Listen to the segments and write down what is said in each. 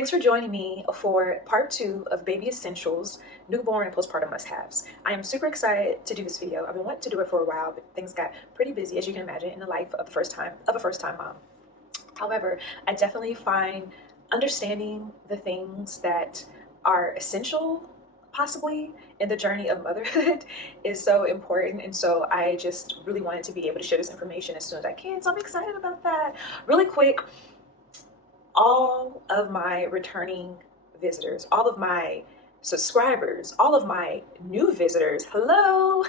Thanks for joining me for part 2 of Baby Essentials, Newborn and Postpartum Must-Haves. I am super excited to do this video. I've been wanting to do it for a while, but things got pretty busy, as you can imagine, in the life of a first-time mom. However, I definitely find understanding the things that are essential, possibly, in the journey of motherhood is so important, and so I just really wanted to be able to share this information as soon as I can, so I'm excited about that. Really quick, all of my returning visitors, all of my subscribers, all of my new visitors, hello!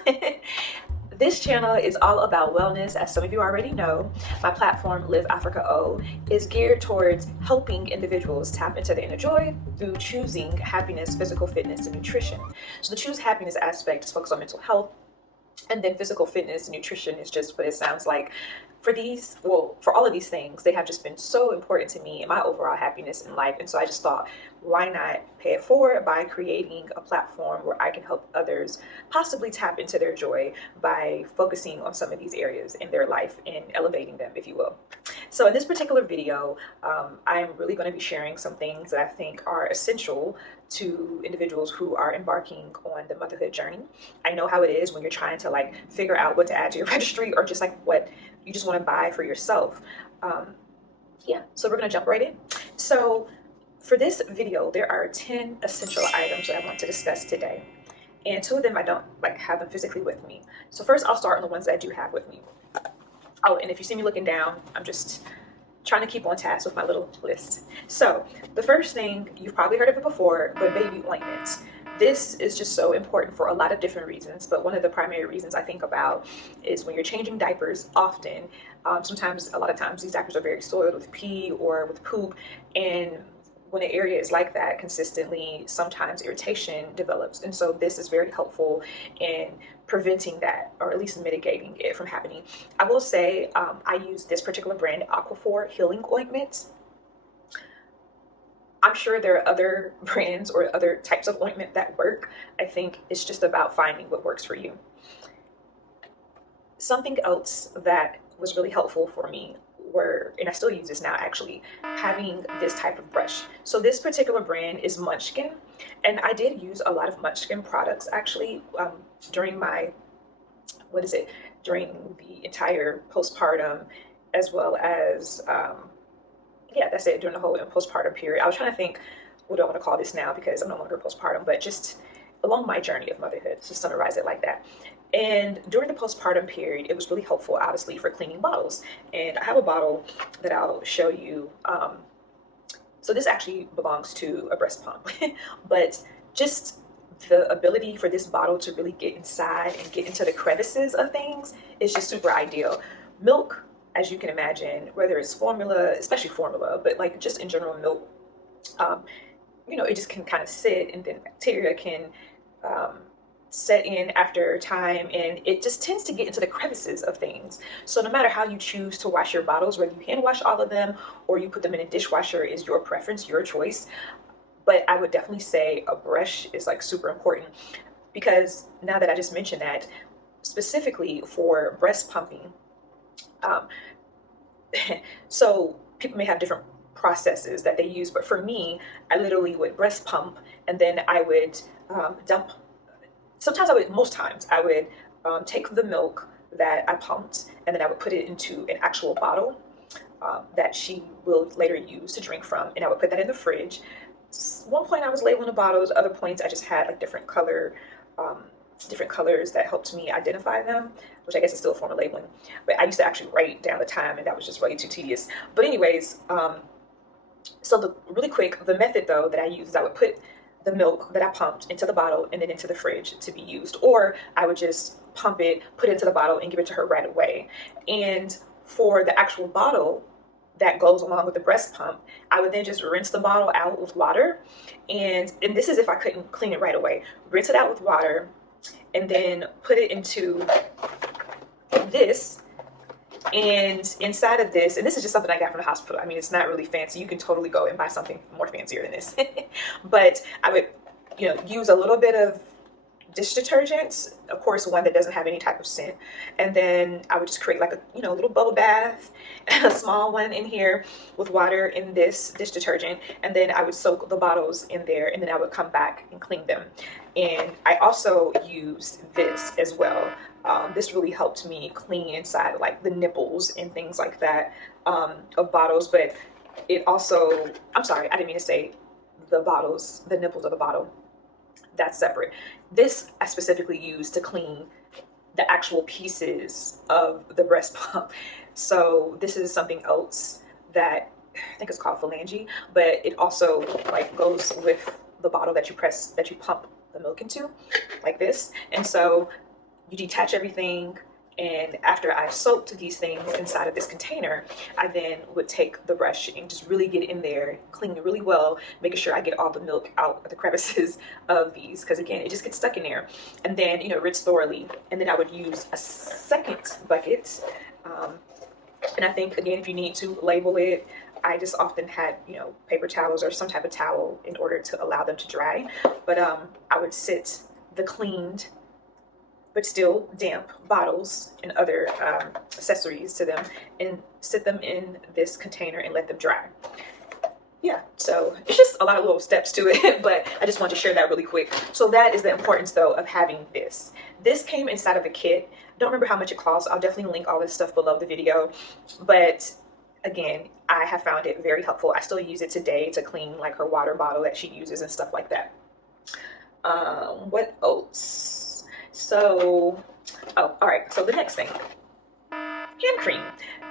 This channel is all about wellness, as some of you already know. My platform, Live Africa O, is geared towards helping individuals tap into their inner joy through choosing happiness, physical fitness, and nutrition. So the choose happiness aspect is focused on mental health, and then physical fitness and nutrition is just what it sounds like. For all of these things, they have just been so important to me and my overall happiness in life. And so I just thought, why not pay it forward by creating a platform where I can help others possibly tap into their joy by focusing on some of these areas in their life and elevating them, if you will. So in this particular video, I'm really going to be sharing some things that I think are essential to individuals who are embarking on the motherhood journey. I know how it is when you're trying to figure out what to add to your registry, or just what you just want to buy for yourself. Yeah, so we're going to jump right in. So for this video, there are 10 essential items that I want to discuss today. And 2 of them I don't have them physically with me. So first I'll start on the ones that I do have with me. Oh, and if you see me looking down, I'm just trying to keep on task with my little list. So the first thing, you've probably heard of it before, but baby ointments. This is just so important for a lot of different reasons, but one of the primary reasons I think about is when you're changing diapers often. A lot of times these diapers are very soiled with pee or with poop, and when an area is like that consistently, sometimes irritation develops. And so this is very helpful in preventing that, or at least mitigating it from happening. I will say I use this particular brand, Aquaphor Healing Ointment. I'm sure there are other brands or other types of ointment that work. I think it's just about finding what works for you. Something else that was really helpful for me and I still use this now actually, having this type of brush. So this particular brand is Munchkin, and I did use a lot of Munchkin products actually during during the entire postpartum, as well as yeah, that's it, during the whole postpartum period. I was trying to think what I want to call this now because I'm no longer postpartum, but just along my journey of motherhood, to summarize it like that. And during the postpartum period, it was really helpful, obviously, for cleaning bottles. And I have a bottle that I'll show you. So this actually belongs to a breast pump, but just the ability for this bottle to really get inside and get into the crevices of things is just super ideal. Milk, as you can imagine, whether it's formula, especially formula, but just in general milk, it just can kind of sit, and then bacteria can set in after time, and it just tends to get into the crevices of things. So no matter how you choose to wash your bottles, whether you hand wash all of them or you put them in a dishwasher, is your preference, your choice. But I would definitely say a brush is super important, because now that I just mentioned that, specifically for breast pumping, so people may have different processes that they use, but for me, I literally would breast pump, and then I would most times I would take the milk that I pumped, and then I would put it into an actual bottle that she will later use to drink from, and I would put that in the fridge. One point I was labeling the bottles, other points I just had different colors that helped me identify them, which I guess is still a form of labeling. But I used to actually write down the time, and that was just way too tedious. But anyways, so really quick, the method though that I use is I would put the milk that I pumped into the bottle and then into the fridge to be used, or I would just pump it, put it into the bottle, and give it to her right away. And for the actual bottle that goes along with the breast pump, I would then just rinse the bottle out with water, and this is if I couldn't clean it right away. Rinse it out with water, and then put it into this. And inside of this, and this is just something I got from the hospital. I mean, it's not really fancy. You can totally go and buy something more fancier than this. But I would, use a little bit of dish detergents, of course one that doesn't have any type of scent, and then I would just create like a little bubble bath, a small one in here with water in this dish detergent, and then I would soak the bottles in there, and then I would come back and clean them. And I also used this as well. This really helped me clean inside like the nipples and things like that of bottles, but it also, I'm sorry, I didn't mean to say the bottles, the nipples of the bottle. That's separate. This I specifically use to clean the actual pieces of the breast pump. So this is something else that I think it's called phalange, but it also like goes with the bottle that you pump the milk into, like this. And so you detach everything, and after I soaked these things inside of this container, I then would take the brush and just really get in there, clean it really well, making sure I get all the milk out of the crevices of these, because again, it just gets stuck in there. And then, rinse thoroughly. And then I would use a second bucket. And I think, again, if you need to label it, I just often had, paper towels or some type of towel in order to allow them to dry. But I would sit the cleaned but still damp bottles and other accessories to them and sit them in this container and let them dry. Yeah, so it's just a lot of little steps to it, but I just wanted to share that really quick. So that is the importance though of having this. This came inside of a kit. Don't remember how much it costs. I'll definitely link all this stuff below the video. But again, I have found it very helpful. I still use it today to clean like her water bottle that she uses and stuff like that. What else? So, all right, so the next thing, hand cream.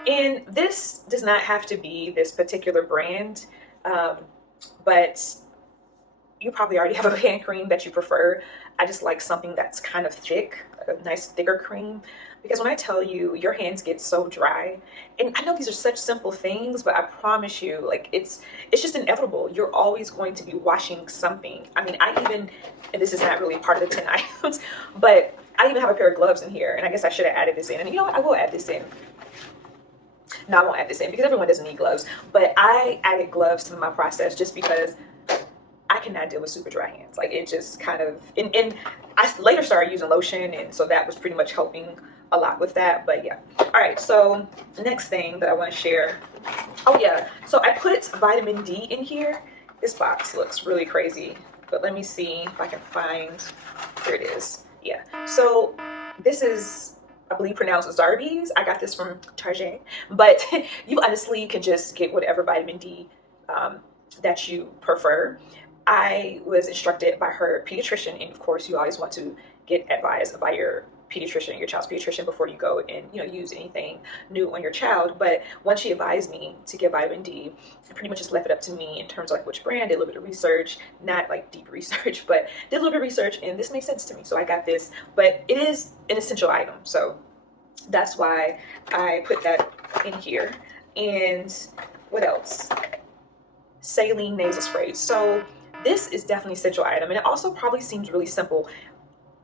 And this does not have to be this particular brand, but you probably already have a hand cream that you prefer. I just like something that's kind of thick, a nice thicker cream, because when I tell you your hands get so dry, and I know these are such simple things, but I promise you, like it's just inevitable. You're always going to be washing something. I mean, I even, and this is not really part of the 10 items, but I even have a pair of gloves in here, and I guess I should have added this in. And you know what? I will add this in. No, I won't add this in because everyone doesn't need gloves, but I added gloves to my process just because I cannot deal with super dry hands. Like it just kind of, and I later started using lotion, and so that was pretty much helping a lot with that. But yeah, all right, so the next thing that I want to share, oh yeah, so I put vitamin D in here. This box looks really crazy, but let me see if I can find, here it is. Yeah, so this is, I believe, pronounced Zarbee's. I got this from Target, but you honestly can just get whatever vitamin D that you prefer. I was instructed by her pediatrician, and of course you always want to get advised by your pediatrician, your child's pediatrician, before you go and use anything new on your child. But once she advised me to get vitamin D, I pretty much just left it up to me in terms of like which brand. Did a little bit of research, not like deep research, but did a little bit of research, and this made sense to me, so I got this. But it is an essential item, so that's why I put that in here. And what else? Saline nasal spray. So this is definitely an essential item, and it also probably seems really simple.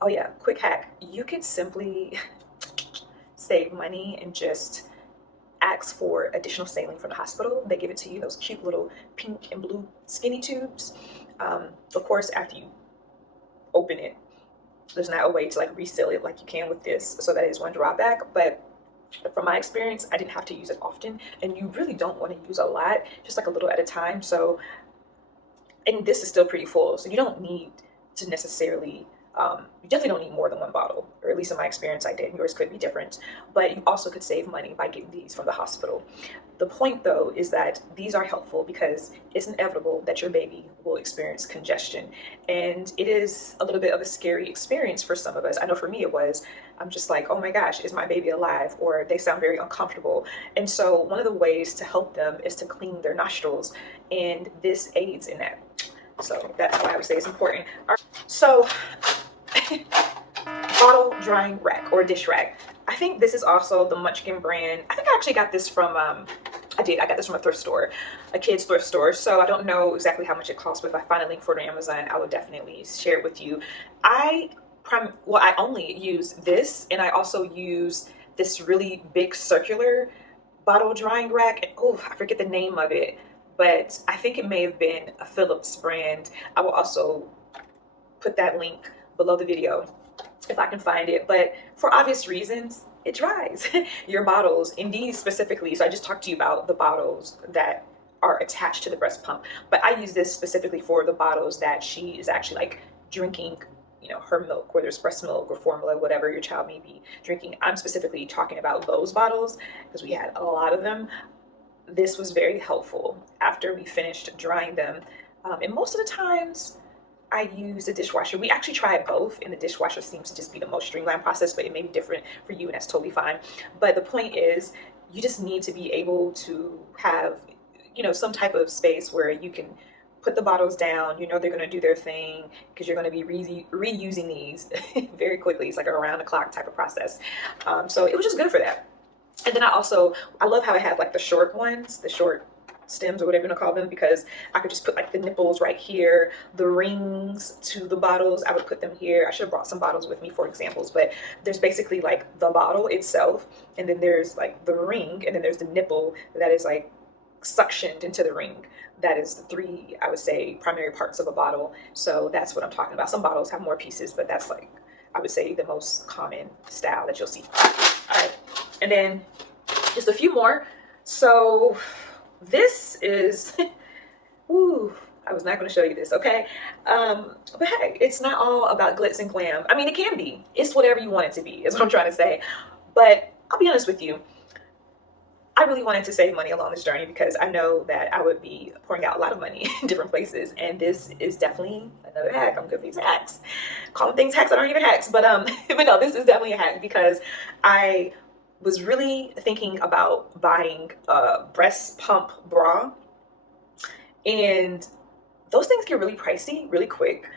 Oh yeah, quick hack. You can simply save money and just ask for additional saline from the hospital. They give it to you, those cute little pink and blue skinny tubes. Of course, after you open it, there's not a way to like reseal it like you can with this, so that is one drawback. But from my experience, I didn't have to use it often, and you really don't want to use a lot, just like a little at a time. So, and this is still pretty full, so you don't need to necessarily, you definitely don't need more than one bottle, or at least in my experience I did. Yours could be different, but you also could save money by getting these from the hospital. The point though is that these are helpful because it's inevitable that your baby will experience congestion, and it is a little bit of a scary experience for some of us. I know for me it was. I'm just like, oh my gosh, is my baby alive? Or they sound very uncomfortable. And so one of the ways to help them is to clean their nostrils, and this aids in that. So that's why I would say it's important. All right. So bottle drying rack or dish rack. I think this is also the Munchkin brand. I think I actually got this from, I got this from a thrift store, a kid's thrift store. So I don't know exactly how much it costs, but if I find a link for it on Amazon, I will definitely share it with you. I only use this, and I also use this really big circular bottle drying rack. And oh, I forget the name of it, but I think it may have been a Phillips brand. I will also put that link below the video if I can find it. But for obvious reasons, it dries your bottles, in these specifically. So I just talked to you about the bottles that are attached to the breast pump, but I use this specifically for the bottles that she is actually like drinking, you know, her milk, whether it's breast milk or formula, whatever your child may be drinking. I'm specifically talking about those bottles because we had a lot of them. This was very helpful after we finished drying them. And most of the times I use a dishwasher. We actually tried both, and the dishwasher seems to just be the most streamlined process, but it may be different for you, and that's totally fine. But the point is, you just need to be able to have, you know, some type of space where you can put the bottles down. You know they're going to do their thing because you're going to be reusing these very quickly. It's like an around the clock type of process. So it was just good for that. And then I love how I have like the short ones, the short stems or whatever you want to call them, because I could just put like the nipples right here, the rings to the bottles, I would put them here. I should have brought some bottles with me for examples, but there's basically like the bottle itself, and then there's like the ring, and then there's the nipple that is like suctioned into the ring. That is the three, I would say, primary parts of a bottle. So that's what I'm talking about. Some bottles have more pieces, but that's like, I would say, the most common style that you'll see. All right, and then just a few more. So this is, ooh, I was not going to show you this, okay? But hey, it's not all about glitz and glam. I mean, it can be. It's whatever you want it to be, is what I'm trying to say. But I'll be honest with you. I really wanted to save money along this journey because I know that I would be pouring out a lot of money in different places. And this is definitely another hack. I'm good for these hacks. Calling things hacks that aren't even hacks. But no, this is definitely a hack because I was really thinking about buying a breast pump bra, and those things get really pricey really quick,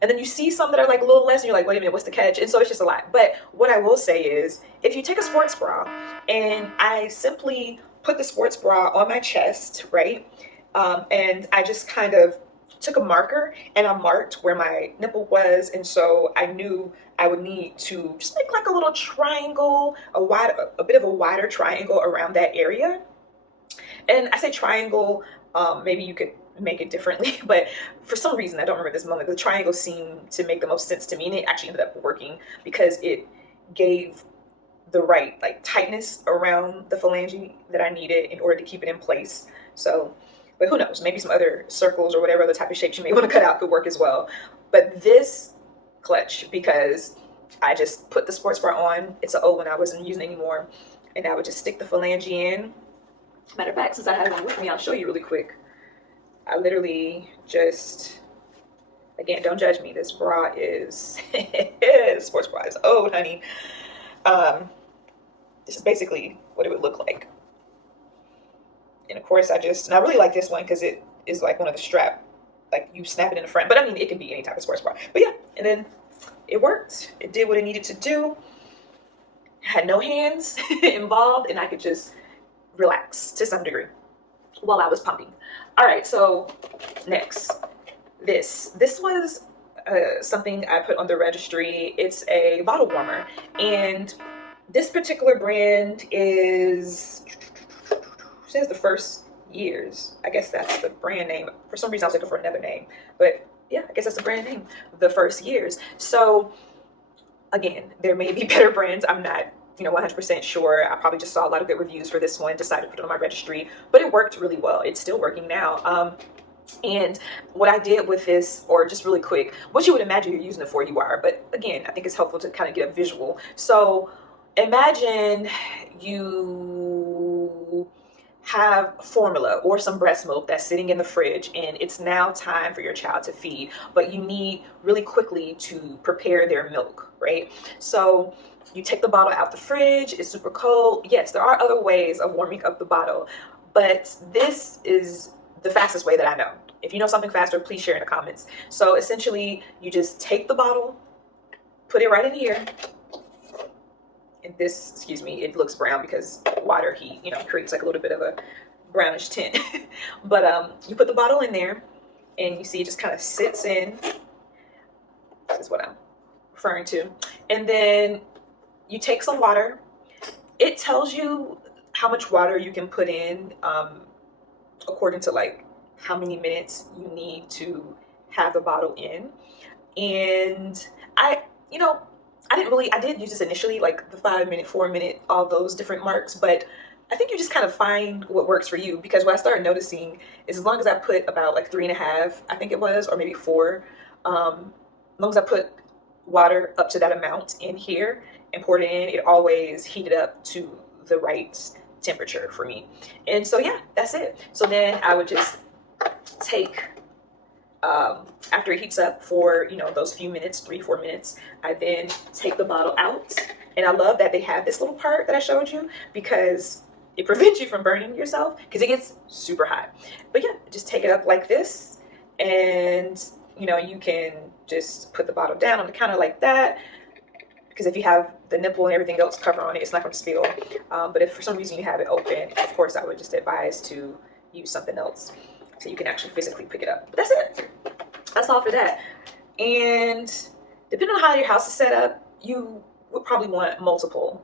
and then you see some that are like a little less and you're like, wait a minute, what's the catch? And so it's just a lot. But what I will say is, if you take a sports bra and I simply put the sports bra on my chest, right, and I just kind of took a marker and I marked where my nipple was, and so I knew I would need to just make like a little triangle, a bit of a wider triangle around that area. And I say triangle, maybe you could make it differently, but for some reason, I don't remember this moment, the triangle seemed to make the most sense to me, and it actually ended up working because it gave the right like tightness around the phalange that I needed in order to keep it in place. So, but who knows, maybe some other circles or whatever other type of shapes you may want to cut out could work as well. But this clutch, because I just put the sports bra on, it's an old one I wasn't using anymore, and I would just stick the phalange in. Matter of fact, since I have one with me, I'll show you really quick. I literally just, again, don't judge me, this bra is sports bra is old, honey. This is basically what it would look like. And of course and I really like this one because it is like one of the strap, like you snap it in the front, but I mean, it can be any type of sports bra. But yeah, and then it worked. It did what it needed to do. Had no hands involved, and I could just relax to some degree while I was pumping. All right, so next, this was something I put on the registry. It's a bottle warmer, and this particular brand says the First Years. I guess that's the brand name. For some reason I was looking for another name, but yeah, I guess that's the brand name, the First Years. So again, there may be better brands. I'm not 100% sure. I probably just saw a lot of good reviews for this one, decided to put it on my registry, but it worked really well. It's still working now. And what I did with this, or just really quick, what you would imagine you're using it for, you are, but again, I think it's helpful to kind of get a visual. So imagine you have formula or some breast milk that's sitting in the fridge, and it's now time for your child to feed, but you need really quickly to prepare their milk, right? So you take the bottle out the fridge, it's super cold. Yes, there are other ways of warming up the bottle, but this is the fastest way that I know. If you know something faster, please share in the comments. So essentially, you just take the bottle, put it right in here. And this, excuse me, it looks brown because water heat, creates like a little bit of a brownish tint. But you put the bottle in there, and you see it just kind of sits in. This is what I'm referring to. And then you take some water. It tells you how much water you can put in according to like how many minutes you need to have the bottle in. And you know, I did use this initially, like the 5 minute, 4 minute, all those different marks, but I think you just kind of find what works for you, because what I started noticing is as long as I put about like 3.5, I think it was, or maybe 4, as long as I put water up to that amount in here and poured it in, it always heated up to the right temperature for me. And so yeah, that's it. So then I would just take, after it heats up for, you know, those few minutes, 3-4 minutes, I then take the bottle out. And I love that they have this little part that I showed you, because it prevents you from burning yourself, because it gets super hot. But yeah, just take it up like this, and you know, you can just put the bottle down on the counter like that, because if you have the nipple and everything else cover on it, it's not going to spill. But if for some reason you have it open, of course I would just advise to use something else so you can actually physically pick it up. But that's it. That's all for that. And depending on how your house is set up, you would probably want multiple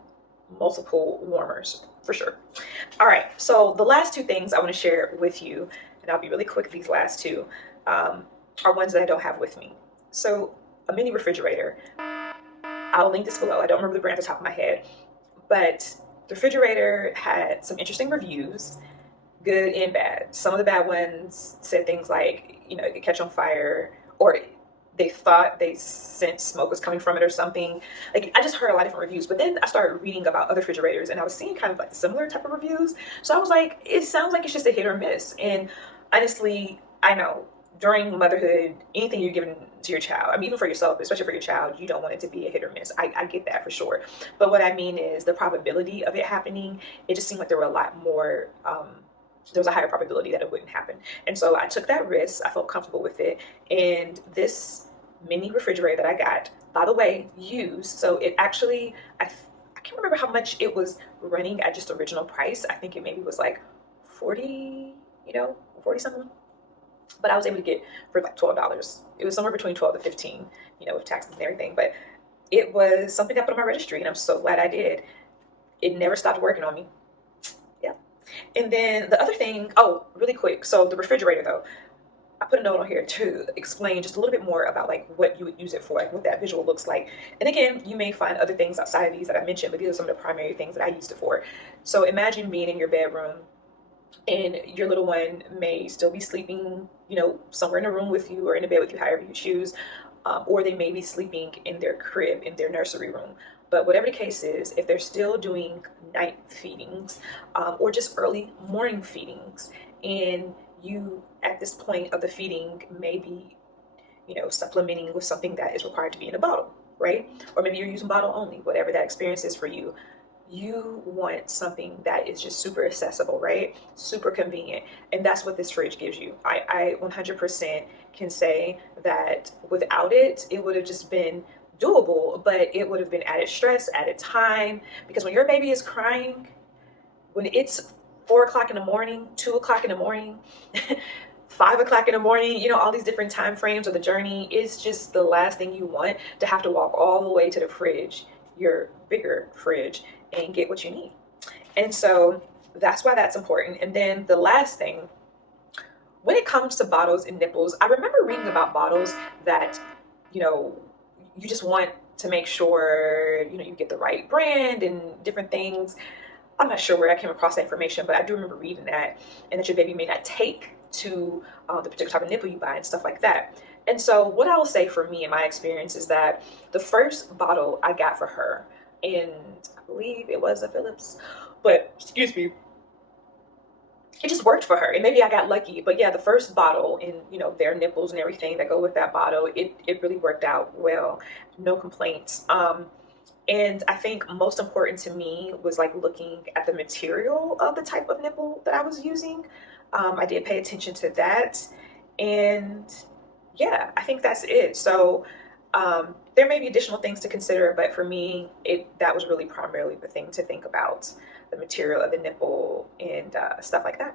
warmers for sure. All right, so the last 2 things I want to share with you, and I'll be really quick, these last 2 are ones that I don't have with me. So a mini refrigerator, I'll link this below. I don't remember the brand off the top of my head, but the refrigerator had some interesting reviews, good and bad. Some of the bad ones said things like, you know, it could catch on fire, or they thought they sensed smoke was coming from it or something. Like, I just heard a lot of different reviews, but then I started reading about other refrigerators and I was seeing kind of like similar type of reviews. So I was like, it sounds like it's just a hit or miss. And honestly, I know during motherhood, anything you're giving to your child, I mean, even for yourself, especially for your child, you don't want it to be a hit or miss. I get that for sure. But what I mean is the probability of it happening, it just seemed like there were a lot more, there was a higher probability that it wouldn't happen. And so I took that risk. I felt comfortable with it. And this mini refrigerator that I got, by the way, used. So it actually, I can't remember how much it was running at just original price. I think it maybe was like 40, 40 something. But I was able to get for like $12. It was somewhere between 12 to 15, with taxes and everything. But it was something I put on my registry, and I'm so glad I did. It never stopped working on me. Yeah. And then the other thing, oh, really quick. So the refrigerator though, I put a note on here to explain just a little bit more about like what you would use it for, like what that visual looks like. And again, you may find other things outside of these that I mentioned, but these are some of the primary things that I used it for. So imagine being in your bedroom and your little one may still be sleeping, somewhere in a room with you or in a bed with you, however you choose, or they may be sleeping in their crib, in their nursery room. But whatever the case is, if they're still doing night feedings or just early morning feedings, and you at this point of the feeding may be, supplementing with something that is required to be in a bottle, right? Or maybe you're using bottle only, whatever that experience is for you. You want something that is just super accessible, right? Super convenient. And that's what this fridge gives you. I 100% can say that without it, it would have just been doable, but it would have been added stress, added time, because when your baby is crying, when it's 4 o'clock in the morning, 2 o'clock in the morning, 5 o'clock in the morning, all these different time frames of the journey, is just the last thing you want, to have to walk all the way to the fridge, your bigger fridge, and get what you need. And so that's why that's important. And then the last thing, when it comes to bottles and nipples, I remember reading about bottles that, you just want to make sure, you get the right brand and different things. I'm not sure where I came across that information, but I do remember reading that, and that your baby may not take to the particular type of nipple you buy and stuff like that. And so what I will say for me in my experience is that the first bottle I got for her, and I believe it was a Phillips, but excuse me, it just worked for her. And maybe I got lucky, but yeah, the first bottle and their nipples and everything that go with that bottle, it really worked out well. No complaints. And I think most important to me was like looking at the material of the type of nipple that I was using. I did pay attention to that, and yeah, I think that's it. So there may be additional things to consider, but for me, that was really primarily the thing to think about, the material of the nipple and stuff like that.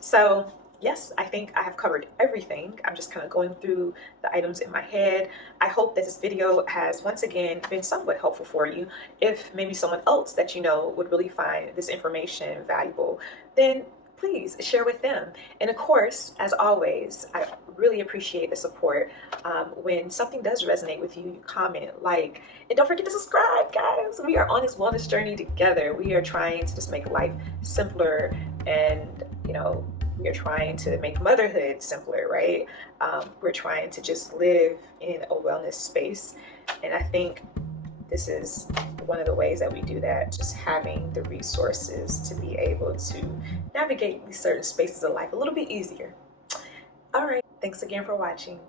So yes, I think I have covered everything. I'm just kind of going through the items in my head. I hope that this video has once again been somewhat helpful for you. If maybe someone else that would really find this information valuable, then please share with them. And of course, as always, I really appreciate the support. When something does resonate with you, you comment, like, and don't forget to subscribe, guys. We are on this wellness journey together. We are trying to just make life simpler, and we are trying to make motherhood simpler, right? We're trying to just live in a wellness space, and I think this is one of the ways that we do that, just having the resources to be able to navigate these certain spaces of life a little bit easier. All right, thanks again for watching.